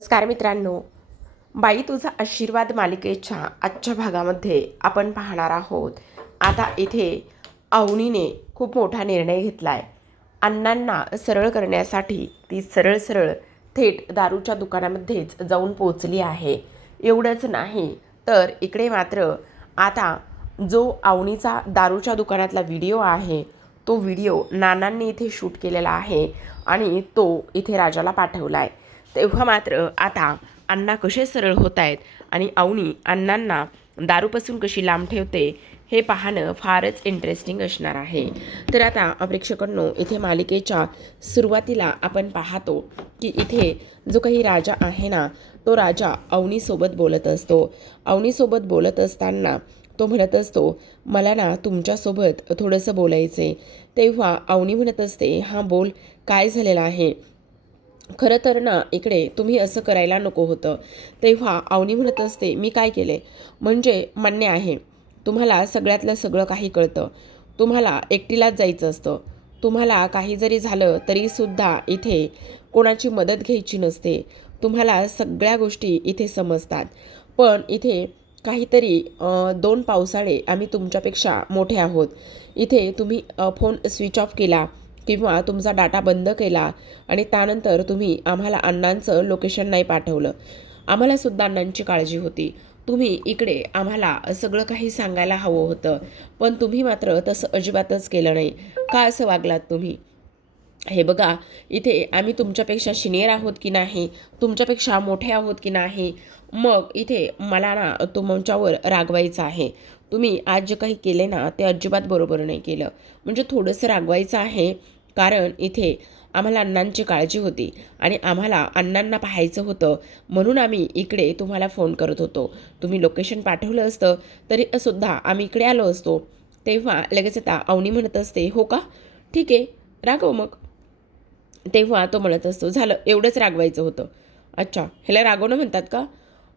नमस्कार मित्रांनो, बाई तुझा आशीर्वाद मालिकेच्या आजच्या भागामध्ये आपण पाहणार आहोत. आता इथे अवनीने खूप मोठा निर्णय घेतला आहे. अण्णांना सरळ करण्यासाठी ती सरळ सरळ थेट दारूच्या दुकानामध्येच जाऊन पोचली आहे. एवढंच नाही तर इकडे मात्र आता जो अवनीचा दारूच्या दुकानातला व्हिडिओ आहे तो व्हिडिओ नानांनी इथे शूट केलेला आहे आणि तो इथे राजाला पाठवला आहे. तेव्हा मात्र आता अण्णा कसे सरळ होत आहेत आणि अवनी अण्णांना दारूपासून कशी लांब ठेवते हे पाहणं फारच इंटरेस्टिंग असणार आहे. तर आता प्रेक्षकांनो, इथे मालिकेच्या सुरुवातीला आपण पाहतो की इथे जो काही राजा आहे ना, तो राजा अवनीसोबत बोलत असतो. अवनीसोबत बोलत असताना तो म्हणत असतो, मला ना तुमच्यासोबत थोडंसं बोलायचं आहे. तेव्हा अवनी म्हणत असते, हां बोल, काय झालेलं आहे. खरं तर ना इकडे तुम्ही असं करायला नको होतं. तेव्हा अवनी म्हणत असते, मी काय केले म्हणजे मान्य आहे तुम्हाला सगळ्यातलं सगळं काही कळतं. तुम्हाला एकटीलाच जायचं असतं. तुम्हाला काही जरी झालं तरीसुद्धा इथे कोणाची मदत घ्यायची नसते. तुम्हाला सगळ्या गोष्टी इथे समजतात. पण इथे काहीतरी 2 पावसाळे आम्ही तुमच्यापेक्षा मोठे आहोत. इथे तुम्ही फोन स्विच ऑफ केला किंवा तुमचा डाटा बंद केला आणि त्यानंतर तुम्ही आम्हाला अण्णांचं लोकेशन नाही पाठवलं. आम्हालासुद्धा अण्णांची काळजी होती. तुम्ही इकडे आम्हाला सगळं काही सांगायला हवं होतं, पण तुम्ही मात्र तसं अजिबातच केलं नाही. का असं वागलात तुम्ही? हे बघा, इथे आम्ही तुमच्यापेक्षा सिनियर आहोत की नाही, तुमच्यापेक्षा मोठे आहोत की नाही, मग इथे मला ना तुमच्यावर रागवायचं आहे. तुम्ही आज जे काही केले ना ते अजिबात बरोबर नाही केलं. म्हणजे थोडंसं रागवायचं आहे, कारण इथे आम्हाला अण्णांची काळजी होती आणि आम्हाला अण्णांना पाहायचं होतं, म्हणून आम्ही इकडे तुम्हाला फोन करत होतो. तुम्ही लोकेशन पाठवलं असतं तरी सुद्धा आम्ही इकडे आलो असतो. तेव्हा लगेच आता अवनी म्हणत असते, हो का, ठीक आहे, रागव मग. तेव्हा तो म्हणत असतो, झालं एवढंच रागवायचं होतं. अच्छा, ह्याला रागवणं म्हणतात का?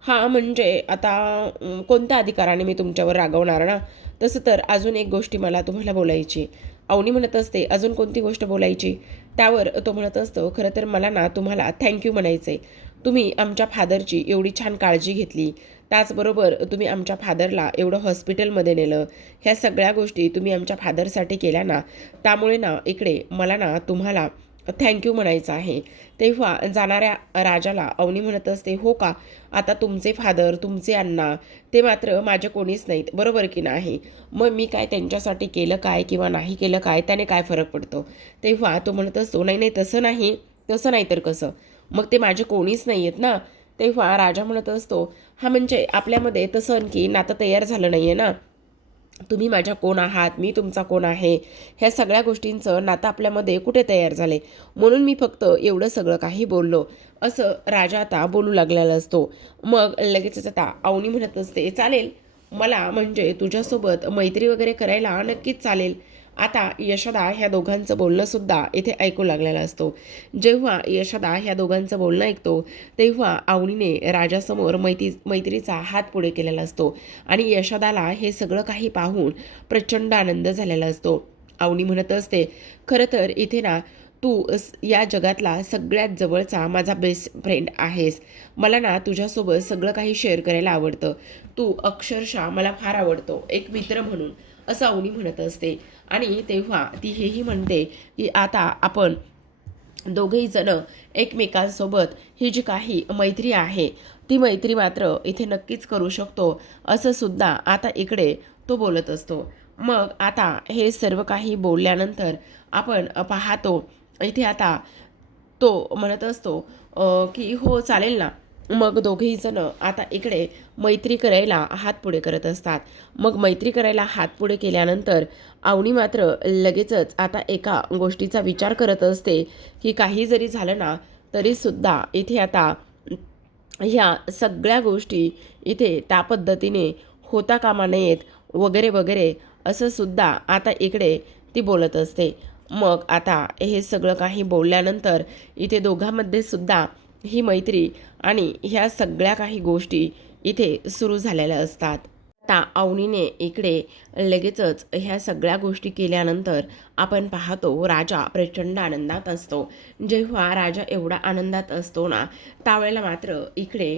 हां, म्हणजे आता कोणत्या अधिकाराने मी तुमच्यावर रागवणार ना? तसं तर अजून एक गोष्टी मला तुम्हाला बोलायची. अवनी म्हणत असते, अजून कोणती गोष्ट बोलायची? त्यावर तो म्हणत असतो, खरं तर मला ना तुम्हाला थँक्यू म्हणायचं आहे. तुम्ही आमच्या फादरची एवढी छान काळजी घेतली. त्याचबरोबर तुम्ही आमच्या फादरला एवढं हॉस्पिटलमध्ये नेलं. ह्या सगळ्या गोष्टी तुम्ही आमच्या फादरसाठी केल्या ना, त्यामुळे ना इकडे मला ना तुम्हाला थँक्यू म्हणायचं आहे. तेव्हा जाणाऱ्या राजाला अवनी म्हणत असते, हो का, आता तुमचे फादर, तुमचे अण्णा ते मात्र माझे कोणीच नाहीत, बरोबर की नाही? मग मी काय त्यांच्यासाठी केलं काय किंवा नाही केलं काय, त्याने काय फरक पडतो? तेव्हा तो म्हणत असतो, नाही नाही, तसं नाही, तसं नाही तर कसं, मग ते माझे कोणीच नाही आहेत ना. तेव्हा राजा म्हणत असतो, हा म्हणजे आपल्यामध्ये तसं आणखी नातं तयार झालं नाही आहे ना. तुम्ही माझ्या कोण आहात, मी तुमचा कोण आहे, ह्या सगळ्या गोष्टींचं नातं आपल्यामध्ये कुठे तयार झाले, म्हणून मी फक्त एवढं सगळं काही बोललो, असं राजा आता बोलू लागलेला असतो. मग लगेचच आता अवनी म्हणत असते, चालेल, मला म्हणजे तुझ्यासोबत मैत्री वगैरे करायला नक्कीच चालेल. आता यशोदा ह्या दोघांचं बोलणं सुद्धा इथे ऐकू लागलेला असतो. जेव्हा यशोदा ह्या दोघांचं बोलणं ऐकतो तेव्हा अवनीने राजासमोर मैत्रीचा हात पुढे केलेला असतो आणि यशोदाला हे सगळं काही पाहून प्रचंड आनंद झालेला असतो. अवनी म्हणत असते, खरं तर इथे ना तू या जगातला सगळ्यात जवळचा माझा बेस्ट फ्रेंड आहेस. मला ना तुझ्यासोबत सगळं काही शेअर करायला आवडतं. तू अक्षरशः मला फार आवडतो एक मित्र म्हणून, असं अवनी म्हणत असते. आणि तेव्हा ती हेही म्हणते की आता आपण दोघेही जण एकमेकांसोबत ही जी काही मैत्री आहे ती मैत्री मात्र इथे नक्कीच करू शकतो, असं सुद्धा आता इकडे तो बोलत असतो. मग आता हे सर्व काही बोलल्यानंतर आपण पाहतो इथे आता तो म्हणत असतो की हो चालेल ना. मग दोघेही जण आता इकडे मैत्री करायला हात पुढे करत असतात. मग मैत्री करायला हात पुढे केल्यानंतर अवनी मात्र लगेचच आता एका गोष्टीचा विचार करत असते की काही जरी झालं ना तरीसुद्धा इथे आता ह्या सगळ्या गोष्टी इथे त्या पद्धतीने होता कामा नयेत वगैरे वगैरे, असं सुद्धा आता इकडे ती बोलत असते. मग आता हे सगळं काही बोलल्यानंतर इथे दोघांमध्ये सुद्धा ही मैत्री आणि ह्या सगळ्या काही गोष्टी इथे सुरू झालेल्या असतात. आता अवनीने इकडे लगेचच ह्या सगळ्या गोष्टी केल्यानंतर आपण पाहतो राजा प्रचंड आनंदात असतो. जेव्हा राजा एवढा आनंदात असतो ना, त्यावेळेला मात्र इकडे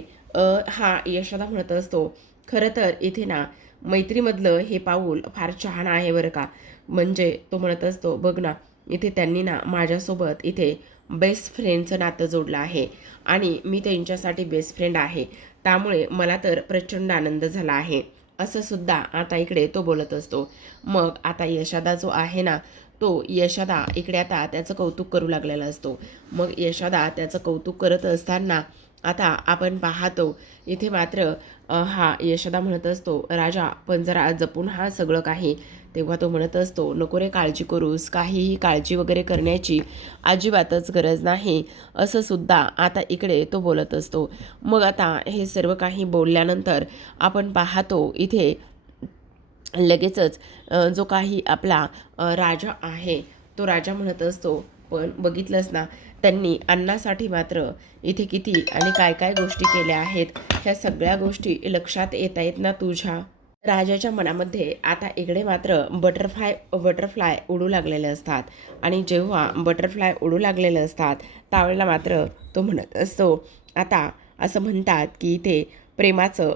हा यशोदा म्हणत असतो, खरं तर इथे ना मैत्रीमधलं हे पाऊल फार छान आहे बरं का. म्हणजे तो म्हणत असतो, बघ ना इथे त्यांनी ना माझ्यासोबत इथे बेस्ट फ्रेंडचं नातं जोडलं आहे आणि मी त्यांच्यासाठी बेस्ट फ्रेंड आहे. त्यामुळे मला तर प्रचंड आनंद झाला आहे, असं सुद्धा आता इकडे तो बोलत असतो. मग आता यशोदा जो आहे ना, तो यशोदा इकडे आता त्याचं कौतुक करू लागलेला असतो. मग यशोदा त्याचं कौतुक करत असताना आता आपण पाहतो इथे मात्र हा यशोदा म्हणत असतो, राजा पण जरा जपून हा सगळं काही. तेव्हा तो म्हणत असतो, नको रे काळजी करूस, काहीही काळजी वगैरे करण्याची अजिबातच गरज नाही, असं सुद्धा आता इकडे तो बोलत असतो. मग आता हे सर्व काही बोलल्यानंतर आपण पाहतो इथे लगेचच जो काही आपला राजा आहे तो राजा म्हणत असतो, पण बघितलंस ना त्यांनी अन्नासाठी मात्र इथे किती आणि काय काय गोष्टी केल्या आहेत, ह्या सगळ्या गोष्टी लक्षात येत आहेत ना तुझ्या. राजाच्या मनामध्ये आता इकडे मात्र बटरफ्लाय उडू लागलेले असतात आणि जेव्हा बटरफ्लाय उडू लागलेले असतात त्यावेळेला मात्र तो म्हणत असतो, आता असं म्हणतात की इथे प्रेमाचं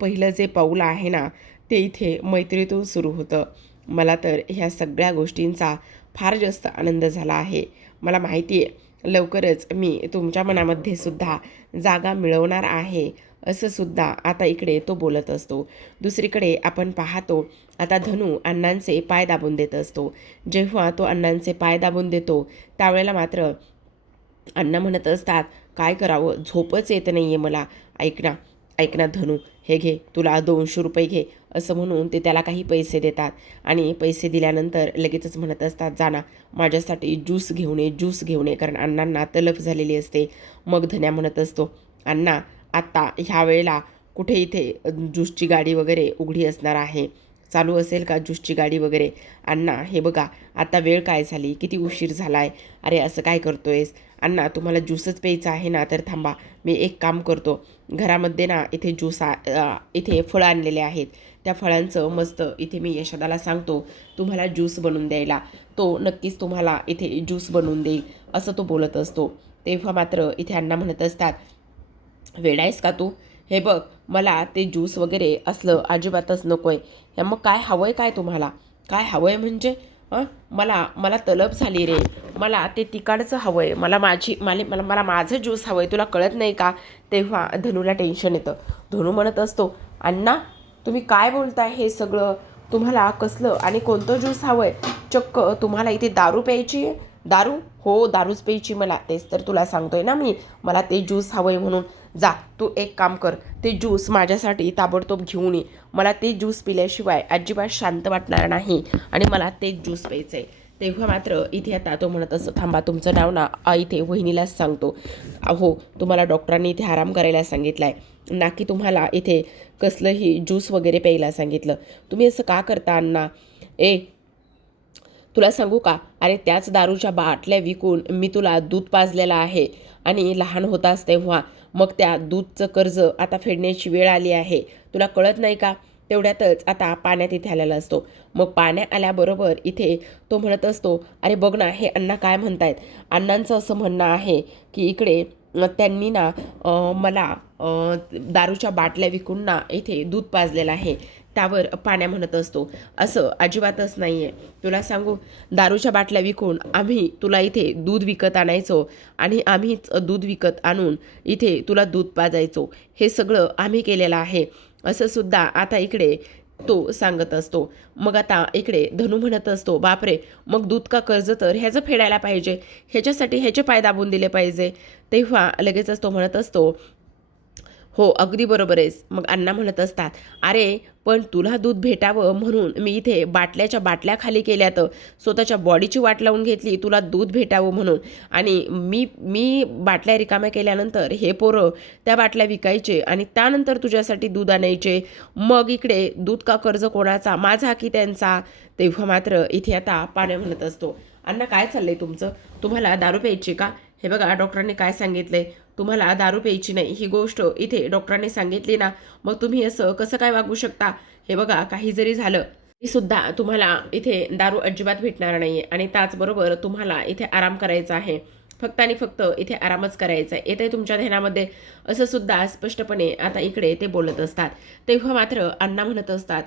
पहिलं जे पाऊल आहे ना ते इथे मैत्रीतून सुरू होतं. मला तर ह्या सगळ्या गोष्टींचा फार जास्त आनंद झाला आहे. मला माहिती आहे लवकरच मी तुमच्या मनामध्ये सुद्धा जागा मिळवणार आहे, असं सुद्धा आता इकडे तो बोलत असतो. दुसरीकडे आपण पाहतो आता धनू अण्णांचे पाय दाबून देत असतो. जेव्हा तो अण्णांचे पाय दाबून देतो त्यावेळेला मात्र अण्णा म्हणत असतात, काय करावं, झोपच येत नाही आहे मला. ऐक ना धनू, हे घे तुला 200 रुपये घे, असं म्हणून ते त्याला काही पैसे देतात आणि पैसे दिल्यानंतर लगेचच म्हणत असतात, जाना माझ्यासाठी ज्यूस घेऊन ये, कारण अण्णांना तलफ झालेली असते. मग धन्या म्हणत असतो, अण्णा आत्ता ह्या वेळेला कुठे इथे ज्यूसची गाडी वगैरे उघडी असणार आहे, चालू असेल का ज्यूसची गाडी वगैरे. अण्णा हे बघा आता वेळ काय झाली, किती उशीर झाला आहे, अरे असं काय करतोयस अण्णा, तुम्हाला ज्यूसच प्यायचा आहे ना, तर थांबा मी एक काम करतो, घरामध्ये ना इथे इथे फळं आणलेले आहेत, त्या फळांचं मस्त इथे मी यशोदाला सांगतो तुम्हाला ज्यूस बनवून द्यायला, तो नक्कीच तुम्हाला इथे ज्यूस बनवून देईल, असं तो बोलत असतो. तेव्हा मात्र इथे अण्णा म्हणत असतात, वेडा आहेस का तू, हे बघ मला ते ज्यूस वगैरे असलं अजिबातच नको आहे. ह्या मग काय हवं आहे, काय तुम्हाला काय हवं आहे म्हणजे मला मला तलब झाली रे, मला ते तिकडचं हवं आहे, मला माझं ज्यूस हवं आहे, तुला कळत नाही का. तेव्हा धनूला टेन्शन येतं. धनू म्हणत असतो, अण्णा तुम्ही काय बोलताय, हे सगळं तुम्हाला कसलं आणि कोणतं ज्यूस हवं आहे, चक्क तुम्हाला इथे दारू प्यायची आहे. दारू, हो दारूच प्यायची मला, तेच तर तुला सांगतोय ना मी, मला ते ज्यूस हवं आहे म्हणून. जा तू एक काम कर, ते ज्यूस माझ्यासाठी ताबडतोब घेऊन ये, मला ते ज्यूस पिल्याशिवाय अजिबात शांत वाटणार नाही आणि मला ते ज्यूस प्यायचं आहे. तेव्हा मात्र इथे आता तो म्हणत असतो, थांबा तुमचं नाव ना इथे वहिनीलाच सांगतो. हो तुम्हाला डॉक्टरांनी इथे आराम करायला सांगितलं आहे ना, की तुम्हाला इथे कसलंही ज्यूस वगैरे प्यायला सांगितलं. तुम्ही असं का करता अण्णा. तुला सांगू का, अरे त्याच दारूच्या बाटल्या विकून मी तुला दूध पाजलेलं आहे आणि लहान होतास तेव्हा, मग त्या दूधचं कर्ज आता फेडण्याची वेळ आली आहे, तुला कळत नाही का. तेवढ्यातच आता पाण्यात इथे आलेला असतो. मग पाण्यात आल्याबरोबर इथे तो म्हणत असतो, अरे बघ ना हे अण्णा काय म्हणतायत. अण्णांचं असं म्हणणं आहे की इकडे त्यांनी ना मला दारूच्या बाटल्या विकून ना इथे दूध पाजलेलं आहे. त्यावर पाण्या म्हणत असतो, असं अजिबातच नाही आहे. तुला सांगू, दारूच्या बाटल्या विकून आम्ही तुला इथे दूध विकत आणायचो आणि आम्हीच दूध विकत आणून इथे तुला दूध पाजायचो, हे सगळं आम्ही केलेलं आहे, असं सुद्धा आता इकडे तो सांगत असतो. मग आता इकडे धनू म्हणत असतो, बापरे मग दूध का कर्ज तर ह्याचं फेडायला पाहिजे, ह्याच्यासाठी ह्याचे पाय दाबून दिले पाहिजे. तेव्हा लगेचच तो म्हणत असतो, हो अगदी बरोबर आहेस. मग अण्णा म्हणत असतात, अरे पण तुला दूध भेटावं म्हणून मी इथे बाटल्याच्या बाटल्या खाली केल्या, तर स्वतःच्या बॉडीची वाट लावून घेतली तुला दूध भेटावं म्हणून, आणि मी बाटल्या रिकाम्या केल्यानंतर हे पोरं त्या बाटल्या विकायचे आणि त्यानंतर तुझ्यासाठी दूध आणायचे. मग इकडे दूध का कर्ज कोणाचा, माझा की त्यांचा. तेव्हा मात्र इथे आता पाण्या म्हणत असतो, अण्णा काय चाललंय तुमचं, तुम्हाला दारू प्यायची का. हे बघा डॉक्टरांनी काय सांगितलंय, तुम्हाला दारू प्यायची नाही ही गोष्ट इथे डॉक्टरांनी सांगितली ना, मग तुम्ही असं कसं काय वागू शकता? हे बघा, काही जरी झालं तरी सुद्धा तुम्हाला इथे दारू अजिबात भेटणार नाही आहे आणि त्याचबरोबर तुम्हाला इथे आराम करायचा आहे. फक्त आणि फक्त इथे आरामच करायचा आहे. येते तुमच्या ध्यानामध्ये असं सुद्धा स्पष्टपणे आता इकडे ते बोलत असतात. तेव्हा मात्र अण्णा म्हणत असतात,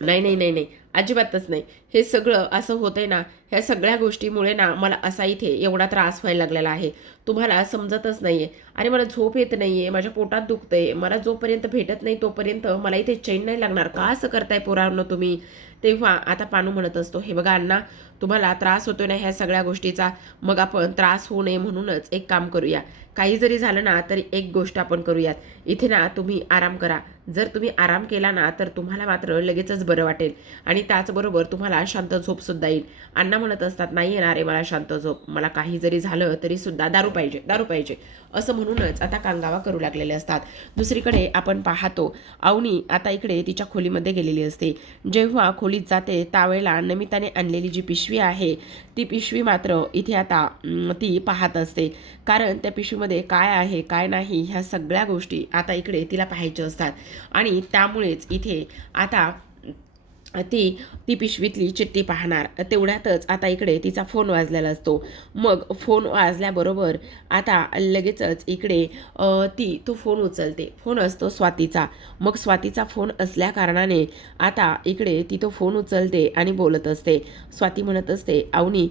नाही, नाही, नाही, नाही. अजिबातच नाही. हे सगळं असं होतंय ना, ह्या सगळ्या गोष्टीमुळे ना मला असा इथे एवढा त्रास व्हायला लागलेला आहे. तुम्हाला समजतच नाहीये. अरे मला झोप येत नाहीये, माझ्या पोटात दुखतंय. मला जोपर्यंत भेटत नाही तोपर्यंत मला इथे चैन नाही लागणार. का असं करताय पोरांनो तुम्ही? तेव्हा आता पानू म्हणत असतो, हे बघा अण्णा, तुम्हाला त्रास होतोय ना ह्या सगळ्या गोष्टीचा, मग आपण त्रास होऊ नये म्हणूनच एक काम करूया. काही जरी झालं ना तरी एक गोष्ट आपण करूयात. इथे ना तुम्ही आराम करा. जर तुम्ही आराम केला ना तर तुम्हाला मात्र लगेचच बरं वाटेल आणि त्याचबरोबर तुम्हाला शांत झोपसुद्धा येईल. अण्णा म्हणत असतात, नाही येणार आहे मला शांत झोप. मला काही जरी झालं तरी सुद्धा दारू पाहिजे, दारू पाहिजे असं म्हणूनच आता कांगावा करू लागलेले असतात. दुसरीकडे आपण पाहतो अवनी आता इकडे तिच्या खोलीमध्ये गेलेली असते. जेव्हा खोलीत जाते त्यावेळेला नमिताने आणलेली जी पिशवी आहे ती पिशवी मात्र इथे आता ती पाहत असते. कारण त्या पिशवीमध्ये काय आहे काय नाही ह्या सगळ्या गोष्टी आता इकडे तिला पाहायच्या असतात आणि त्यामुळेच इथे आता ती ती पिशवीतली चिठ्ठी पाहणार. तेवढ्यातच आता इकडे तिचा फोन वाजलेला असतो. मग फोन वाजल्याबरोबर आता लगेचच इकडे तो फोन उचलते. फोन असतो स्वातीचा. मग स्वातीचा फोन असल्या कारणाने आता इकडे ती तो फोन उचलते आणि बोलत असते. स्वाती म्हणत असते, अवनी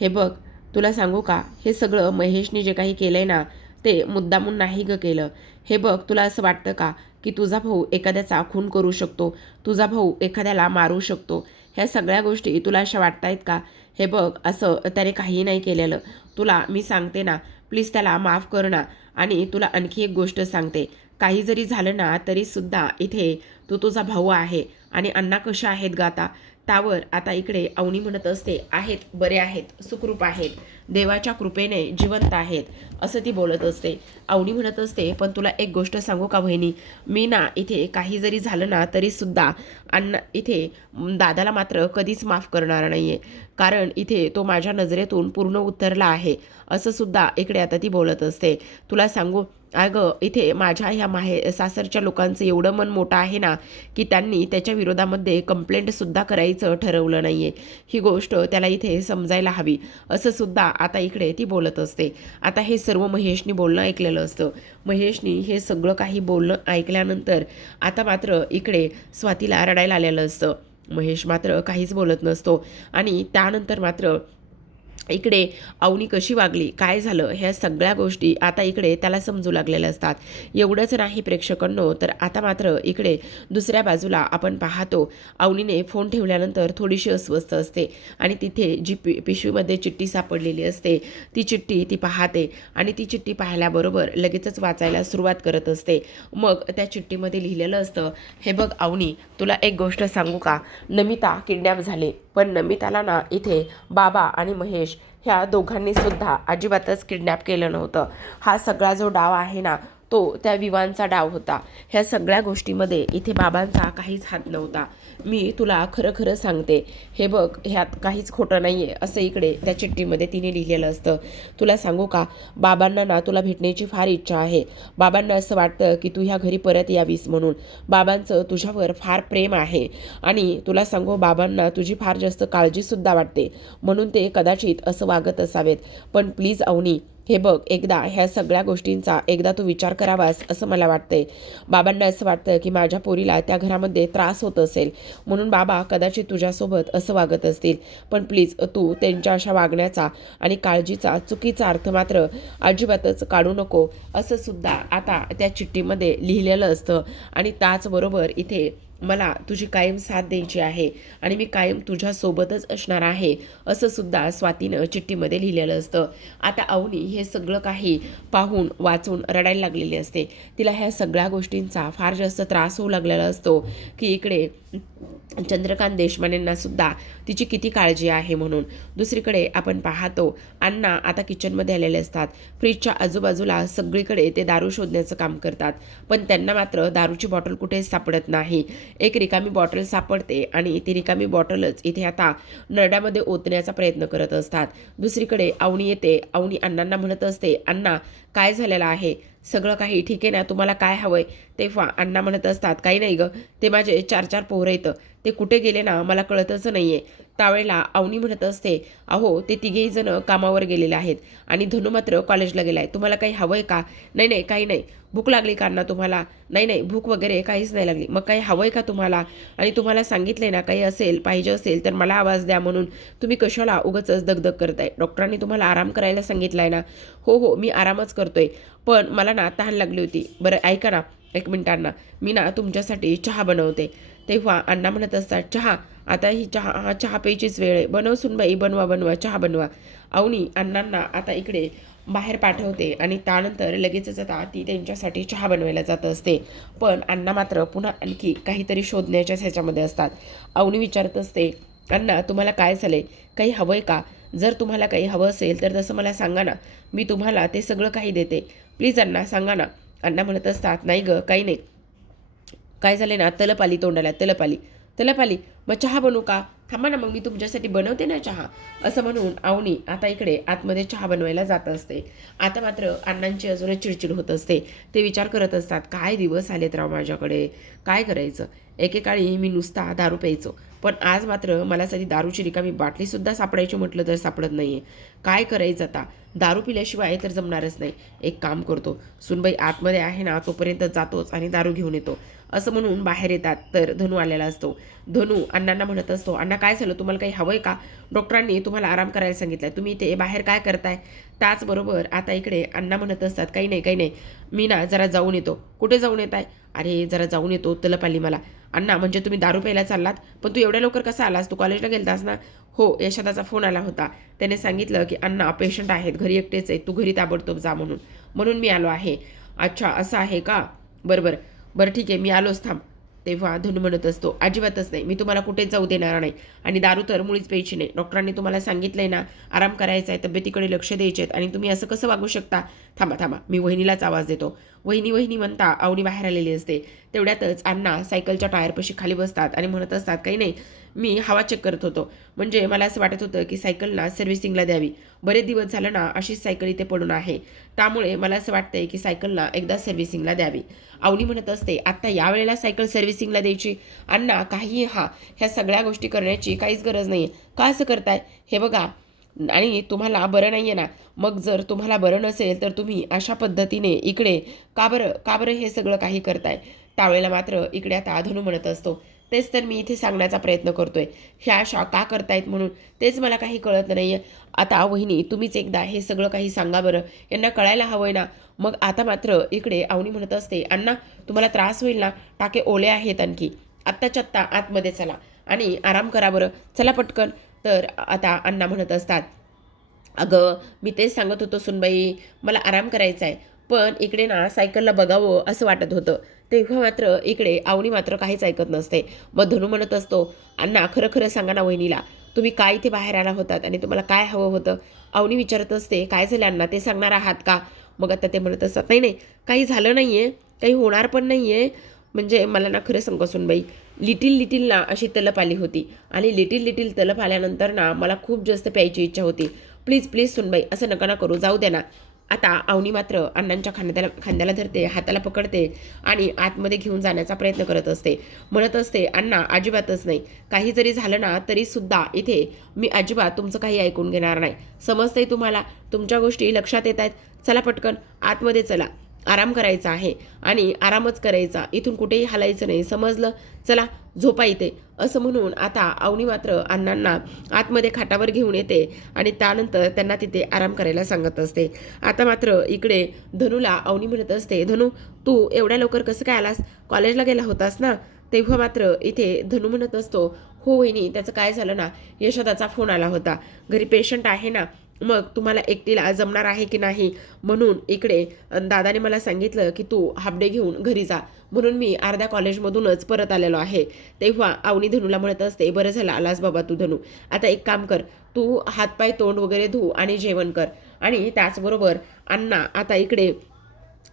हे बघ, तुला सांगू का, हे सगळं महेशने जे काही केलंय ना ते मुद्दामून नाही ग केलं. हे बघ, तुला असं वाटतं का की तुझा भाऊ एखाद्याचा खून करू शकतो, तुझा भाऊ एखाद्याला मारू शकतो? ह्या सगळ्या गोष्टी तुला अशा वाटतायत का? हे बघ, असं त्याने काही नाही केलेलं. तुला मी सांगते ना, प्लीज त्याला माफ कर ना. आणि तुला आणखी एक गोष्ट सांगते, काही जरी झालं ना तरीसुद्धा इथे तुझा भाऊ आहे. आणि अण्णा कशा आहेत ग आता? त्यावर आता इकडे अवनी म्हणत असते, आहेत, बरे आहेत, सुखरूप आहेत, देवाच्या कृपेने जिवंत आहेत असं ती बोलत असते. अवनी म्हणत असते, पण तुला एक गोष्ट सांगू का बहिणी, मी ना इथे काही जरी झालं ना तरीसुद्धा अण्णा इथे दादाला मात्र कधीच माफ करणार नाही आहे. कारण इथे तो माझ्या नजरेतून पूर्ण उतरला आहे असं सुद्धा इकडे आता ती बोलत असते. तुला सांगू, अगं इथे माझ्या ह्या सासरच्या लोकांचं एवढं मन मोठं आहे ना की त्यांनी त्याच्या विरोधामध्ये कंप्लेंटसुद्धा करायचं ठरवलं नाही आहे. ही गोष्ट त्याला इथे समजायला हवी असं सुद्धा आता इकडे ती बोलत असते. आता हे सर्व महेशनी बोलणं ऐकलेलं असतं. महेशनी हे सगळं काही बोलणं ऐकल्यानंतर आता मात्र इकडे स्वातीला रडायला आलेलं असतं. महेश मात्र काहीच बोलत नसतो आणि त्यानंतर मात्र इकडे अवनी कशी वागली, काय झालं, ह्या सगळ्या गोष्टी आता इकडे त्याला समजू लागलेल्या असतात. एवढंच नाही प्रेक्षकांनो, तर आता मात्र इकडे दुसऱ्या बाजूला आपण पाहतो अवनीने फोन ठेवल्यानंतर थोडीशी अस्वस्थ असते आणि तिथे जी पिशवीमध्ये चिठ्ठी सापडलेली असते ती चिठ्ठी ती पाहते आणि ती चिठ्ठी पाहिल्याबरोबर लगेचच वाचायला सुरुवात करत असते. मग त्या चिठ्ठीमध्ये लिहिलेलं असतं, हे बघ अवनी, तुला एक गोष्ट सांगू का, नमिता किडनॅप झाली, पण नमिताला ना इथे बाबा आणि महेश ह्या दोघांनी सुद्धा अजिबातच किडनॅप केलं नव्हतं. हा सगळा जो डाव आहे ना तो त्या विवांचा डाव होता. ह्या सगळ्या गोष्टीमध्ये इथे बाबांचा काहीच हात नव्हता. मी तुला खरं खरं सांगते, हे बघ, ह्यात काहीच खोटं नाही आहे असं इकडे त्या चिठ्ठीमध्ये तिने लिहिलेलं असतं. तुला सांगू का, बाबांना ना तुला भेटण्याची फार इच्छा आहे. बाबांना असं वाटतं की तू ह्या घरी परत यावीस म्हणून. बाबांचं तुझ्यावर फार प्रेम आहे आणि तुला सांगू, बाबांना तुझी फार जास्त काळजीसुद्धा वाटते म्हणून ते कदाचित असं वागत असावेत. पण प्लीज अवनी, हे बघ, एकदा ह्या सगळ्या गोष्टींचा एकदा तू विचार करावास असं मला वाटतंय. बाबांना असं वाटतं की माझ्या पोरीला त्या घरामध्ये त्रास होत असेल म्हणून बाबा कदाचित तुझ्यासोबत असं वागत असतील. पण प्लीज तू त्यांच्या अशा वागण्याचा आणि काळजीचा चुकीचा अर्थ मात्र अजिबातच काढू नको असं सुद्धा आता त्या चिठ्ठीमध्ये लिहिलेलं असतं. आणि त्याचबरोबर इथे मला तुझी कायम साथ द्यायची आहे आणि मी कायम तुझ्यासोबतच असणार आहे असं सुद्धा स्वातीनं चिठ्ठीमध्ये लिहिलेलं असतं. आता अवनी हे सगळं काही पाहून वाचून रडायला लागलेली असते. तिला ह्या सगळ्या गोष्टींचा फार जास्त त्रास होऊ लागलेला असतो की इकडे चंद्रकांत देशमानेंना सुद्धा तिची किती काळजी आहे म्हणून. दुसरीकडे आपण पाहतो अण्णा आता किचनमध्ये आलेले असतात. फ्रीजच्या आजूबाजूला सगळीकडे ते दारू शोधण्याचं काम करतात, पण त्यांना मात्र दारूची बॉटल कुठेच सापडत नाही. एक रिकामी बॉटल सापडते आणि ती रिकामी बॉटलच इथे आता नरड्यामध्ये ओतण्याचा प्रयत्न करत असतात. दुसरीकडे अवनी येते. अवनी अण्णांना म्हणत असते, अण्णा काय झालेलं आहे, सगळं काही ठीक आहे ना, तुम्हाला काय हवंय? तेव्हा अण्णा म्हणत असतात, काही नाही गं, ते माझे 4-4 पोरं येतं, ते कुठे गेले ना मला कळतच नाहीये. त्यावेळेला अवनी म्हणत असते, अहो ते तिघेही जण कामावर गेलेले आहेत आणि धनु मात्र कॉलेजला गेलाय, तुम्हाला काही हवंय का? नाही नाही काही नाही. भूक लागली का ना तुम्हाला? नाही नाही भूक वगैरे काहीच नाही लागली. मग काही हवंय का तुम्हाला? आणि तुम्हाला सांगितलंय ना काही असेल पाहिजे असेल तर मला आवाज द्या म्हणून, तुम्ही कशाला उगाचच दगदग करताय? डॉक्टरांनी तुम्हाला आराम करायला सांगितलाय ना? हो हो मी आरामच करतोय, पण मला ना तहान लागली होती. बरं ऐका ना, 1 मिनिटांना मी ना तुमच्यासाठी चहा बनवते. तेव्हा अण्णा म्हणत असतात, चहा? आता ही चहा प्यायचीच वेळ आहे. बनव सुनबाई, बनवा बनवा चहा बनवा. अवनी अण्णांना आता इकडे बाहेर पाठवते आणि त्यानंतर लगेचच आता ती त्यांच्यासाठी चहा बनवायला जात असते. पण अण्णा मात्र पुन्हा आणखी काहीतरी शोधण्याच्याच ह्याच्यामध्ये असतात. अवनी विचारत असते, अण्णा तुम्हाला काय झालंय, काही हवंय का? जर तुम्हाला काही हवं असेल तर तसं मला सांगा ना, मी तुम्हाला ते सगळं काही देते. प्लीज अण्णा सांगा ना. अण्णा म्हणत असतात, नाही गं काही नाही. काय झाले ना, तलप आली तोंडाला, तलप आली. तलप आली मग चहा बनवू का? थांबा ना, मग मी तुमच्यासाठी बनवते ना चहा. असं म्हणून अवनी आता इकडे आतमध्ये चहा बनवायला जात असते. आता मात्र अण्णांची अजूनच चिडचिड होत असते. ते विचार करत असतात, काय दिवस आलेत राव माझ्याकडे, काय करायचं. एकेकाळी मी नुसता दारू प्यायचो, पण आज मात्र मला साधी दारूची रिकामी बाटलीसुद्धा सापडायची म्हटलं तर सापडत नाही आहे. काय करायचं आता, दारू पिल्याशिवाय तर जमणारच नाही. एक काम करतो, सुनबाई आतमध्ये आहे ना तोपर्यंत जातोच आणि दारू घेऊन येतो. असं म्हणून बाहेर येतात तर धनु आलेला असतो. धनु अण्णांना म्हणत असतो, अण्णा काय झालं, तुम्हाला काही हवंय का? डॉक्टरांनी तुम्हाला आराम करायला सांगितलं, तुम्ही इथे बाहेर काय करताय? त्याचबरोबर आता इकडे अण्णा म्हणत असतात, काही नाही काही नाही, मी ना जरा जाऊन येतो. कुठे जाऊन येत आहे? अरे जरा जाऊन येतो, तलप आली मला. अण्णा म्हणजे तुम्ही दारू प्यायला चाललात, पण तू एवढ्या लवकर कसा आलास, तू कॉलेजला गेलतास ना? हो यशोदाचा फोन आला होता, त्याने सांगितलं की अण्णा पेशंट आहेत, घरी एकटेच आहेत, तू घरी ताबडतोब जा म्हणून, म्हणून मी आलो आहे. अच्छा असं आहे का? बरं बरं बरं ठीक आहे, मी आलोच, थांब. तेव्हा धनु म्हणत असतो, अजिबातच नाही, मी तुम्हाला कुठेच जाऊ देणार नाही आणि दारू तर मुळीच प्यायची नाही. डॉक्टरांनी तुम्हाला सांगितलंय ना आराम करायचा आहे, तब्येतीकडे लक्ष द्यायचे आहेत, आणि तुम्ही असं कसं वागू शकता? थांबा थांबा, मी वहिनीलाच आवाज देतो. वहिनी वहिनी म्हणता अवनी बाहेर आलेली असते. तेवढ्यातच अण्णा सायकलच्या टायरपाशी खाली बसतात आणि म्हणत असतात, काही नाही, मी हवा चेक करत होतो. म्हणजे मला असं वाटत होतं की सायकलला सर्व्हिसिंगला द्यावी. बरेच दिवस झालं ना अशीच सायकल इथे पडून आहे, त्यामुळे मला असं वाटतंय की सायकलला एकदा सर्व्हिसिंगला द्यावी. अवनी म्हणत असते, आत्ता यावेळेला सायकल सर्व्हिसिंगला द्यायची? अण्णा काही ह्या सगळ्या गोष्टी करण्याची काहीच गरज नाही आहे. का असं करताय? हे बघा, आणि तुम्हाला बरं नाही आहे ना, मग जर तुम्हाला बरं नसेल तर तुम्ही अशा पद्धतीने इकडे का बरं हे सगळं काही करताय? त्यावेळेला मात्र इकडे आता धनु म्हणत असतो, तेच तर मी इथे सांगण्याचा प्रयत्न करतोय, ह्या अशा का करतायत म्हणून, तेच मला काही कळत नाही आहे. आता वहिनी तुम्हीच एकदा हे सगळं काही सांगा बरं, यांना कळायला हवंय ना. मग आता मात्र इकडे अवनी म्हणत असते, अण्णा तुम्हाला त्रास होईल ना, टाके ओले आहेत आणखी, आत्ताच्या आत्ता आतमध्ये चला आणि आराम करा बरं, चला पटकन. तर आता अण्णा म्हणत असतात, अगं मी तेच सांगत होतो सुनबाई, मला आराम करायचा आहे, पण इकडे ना सायकलला बघावं असं वाटत होतं. तेव्हा मात्र इकडे अवनी मात्र काहीच ऐकत नसते. मग धनु म्हणत असतो, अण्णा खरं खरं सांगा ना वहिनीला, तुम्ही काय इथे बाहेर आला होतात आणि तुम्हाला काय हवं होतं? अवनी विचारत असते, काय झालं अण्णा, ते सांगणार आहात का? मग आता ते म्हणत असतात, नाही नाही काही झालं नाही आहे, काही होणार पण नाही आहे. म्हणजे मला ना खरं सांगा सुनबाई, लिटिल लिटिल ना अशी तलप आली होती, आणि लिटिल लिटिल तलप आल्यानंतर ना मला खूप जास्त प्यायची इच्छा होती. प्लीज प्लीज सुनबाई असं नका ना करू, जाऊ दे ना. आता अवनी मात्र अण्णांच्या खांद्याला धरते, हाताला पकडते आणि आतमध्ये घेऊन जाण्याचा प्रयत्न करत असते. म्हणत असते, अण्णा अजिबातच नाही, काही जरी झालं ना तरीसुद्धा इथे मी अजिबात तुमचं काही ऐकून घेणार नाही. समजतंय तुम्हाला? तुमच्या गोष्टी लक्षात येत आहेत. चला पटकन आतमध्ये चला, आराम करायचा आहे आणि आरामच करायचा, इथून कुठेही हलायचं नाही, समजलं? चला झोपा इथे. असं म्हणून आता अवनी मात्र अण्णांना आतमध्ये खाटावर घेऊन येते आणि त्यानंतर त्यांना तिथे आराम करायला सांगत असते. आता मात्र इकडे धनुला अवनी म्हणत असते, धनु तू एवढ्या लवकर कसं काय आलास, कॉलेजला गेला होतास ना? तेव्हा मात्र इथे धनु म्हणत असतो, हो वहिनी त्याचं काय झालं ना, यशोदाचा फोन आला होता, घरी पेशंट आहे ना मग तुम्हाला एकटीला जमणार आहे की नाही म्हणून इकडे दादाने मला सांगितलं की तू हाफ डे घेऊन घरी जा, म्हणून मी अर्ध्या कॉलेजमधूनच परत आलेलो आहे. तेव्हा अवनी धनूला म्हणत असते, बरं झालं आलास बाबा तू धनू, आता एक काम कर, तू हातपाय तोंड वगैरे धू आणि जेवण कर. आणि त्याचबरोबर अण्णा आता इकडे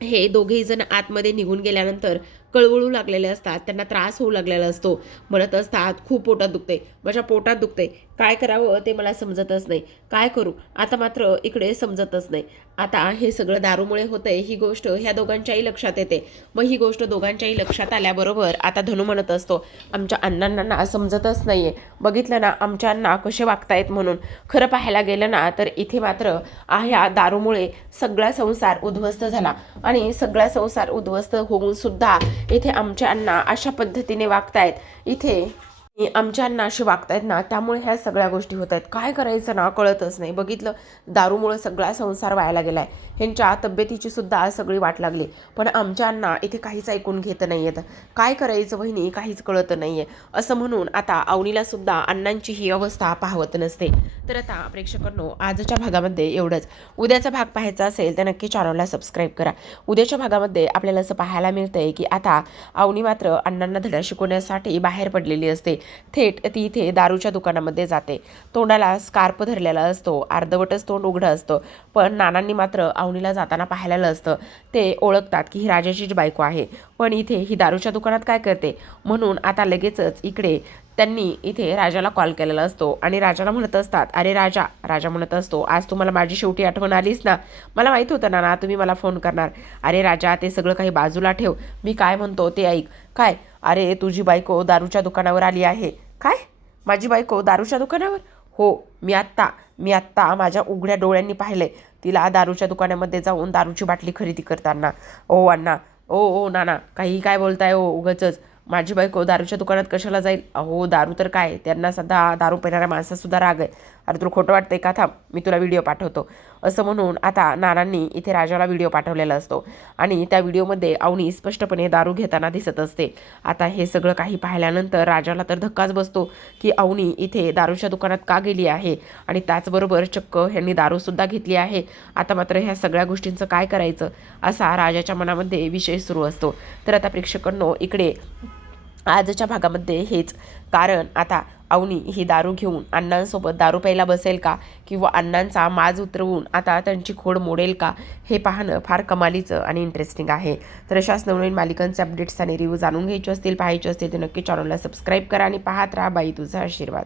हे दोघेही जण आतमध्ये निघून गेल्यानंतर कळवळू लागलेले असतात, त्यांना त्रास होऊ लागलेला असतो. म्हणत असतात, खूप पोटात दुखते, माझ्या पोटात दुखते, काय करावं ते मला समजतच नाही, काय करू आता मात्र इकडे समजतच नाही. आता हे सगळं दारूमुळे होतंय ही गोष्ट ह्या दोघांच्याही लक्षात येते. मग ही गोष्ट दोघांच्याही लक्षात आल्याबरोबर आता धनू म्हणत असतो, आमच्या अण्णांना समजतच नाहीये, बघितलं ना आमच्या अण्णा कसे वागतायत म्हणून. खरं पाहायला गेलं ना तर इथे मात्र ह्या दारूमुळे सगळा संसार उद्ध्वस्त झाला आणि सगळा संसार उद्ध्वस्त होऊन सुद्धा इथे आमच्या अण्णा अशा पद्धतीने वागतायत, इथे आमच्या अण्णा असे वागतायत ना, त्यामुळे ह्या सगळ्या गोष्टी होत आहेत. काय करायचं ना कळतच नाही. बघितलं दारूमुळे सगळा संसार व्हायला गेलाय, ह्यांच्या तब्येतीची सुद्धा सगळी वाट लागली, पण आमच्या अण्णा इथे काहीच ऐकून घेत नाही आहेत. काय करायचं वहिनी काहीच कळत नाहीये असं म्हणून आता अवनीला सुद्धा अण्णांची ही अवस्था पाहवत नसते. तर आता प्रेक्षकांनो आजच्या भागामध्ये एवढंच. उद्याचा भाग पाहायचा असेल तर नक्की चॅनलला सबस्क्राईब करा. उद्याच्या भागामध्ये आपल्याला असं पाहायला मिळतंय की आता अवनी मात्र अण्णांना धडा शिकवण्यासाठी बाहेर पडलेली असते. थेट ती इथे दारूच्या दुकानामध्ये जाते. तोंडाला स्कार्प धरलेला असतो, अर्धवटच तोंड उघडं असतं, पण नानांनी मात्र अवनीला जाताना पाहिलेलं असतं. ते ओळखतात की ही राजाचीच बायको आहे, पण इथे ही दारूच्या दुकानात काय करते म्हणून आता लगेचच इकडे त्यांनी इथे राजाला कॉल केलेला असतो आणि राजाला म्हणत असतात, अरे राजा म्हणत असतो, आज तुम्हाला माझी शेवटी आठवण आलीच ना, मला माहीत होतं ना तुम्ही मला फोन करणार. अरे राजा ते सगळं काही बाजूला ठेव, मी काय म्हणतो ते ऐक. काय? अरे तुझी बायको दारूच्या दुकानावर आली आहे. काय? माझी बायको दारूच्या दुकानावर? हो, मी आत्ता माझ्या उघड्या डोळ्यांनी पाहिले तिला दारूच्या दुकानामध्ये जाऊन दारूची बाटली खरेदी करताना. ओ अण्णा, ओ नाना, काही काय बोलताय ओ उगाचच, माझी बायको दारूच्या दुकानात कशाला जाईल? अहो दारू तर काय, त्यांना सध्या दारू पिणाऱ्या माणसासुद्धा राग आहे. अरे तुला खोटं वाटतंय का? थांब मी तुला व्हिडिओ पाठवतो. असं म्हणून आता नानांनी इथे राजाला व्हिडिओ पाठवलेला असतो आणि त्या व्हिडिओमध्ये अवनी स्पष्टपणे दारू घेताना दिसत असते. आता हे सगळं काही पाहिल्यानंतर राजाला तर धक्काच बसतो की अवनी इथे दारूच्या दुकानात का गेली आहे आणि त्याचबरोबर चक्क ह्यांनी दारूसुद्धा घेतली आहे. आता मात्र ह्या सगळ्या गोष्टींचं काय करायचं असा राजाच्या मनामध्ये विषय सुरू असतो. तर आता प्रेक्षकांनो इकडे आजच्या भागामध्ये हेच, कारण आता अवनी ही दारू घेऊन अण्णांसोबत दारू प्यायला बसेल का किंवा अण्णांचा माज उतरवून आता त्यांची खोड मोडेल का, हे पाहणं फार कमालीचं आणि इंटरेस्टिंग आहे. तर अशाच नवनवीन मालिकांचे अपडेट्स आणि रिव्ह्यू जाणून घ्यायचे असतील, पाहायचे असतील तर नक्की चॅनलला सबस्क्राईब करा आणि पाहत राहा बाई तुझा आशीर्वाद.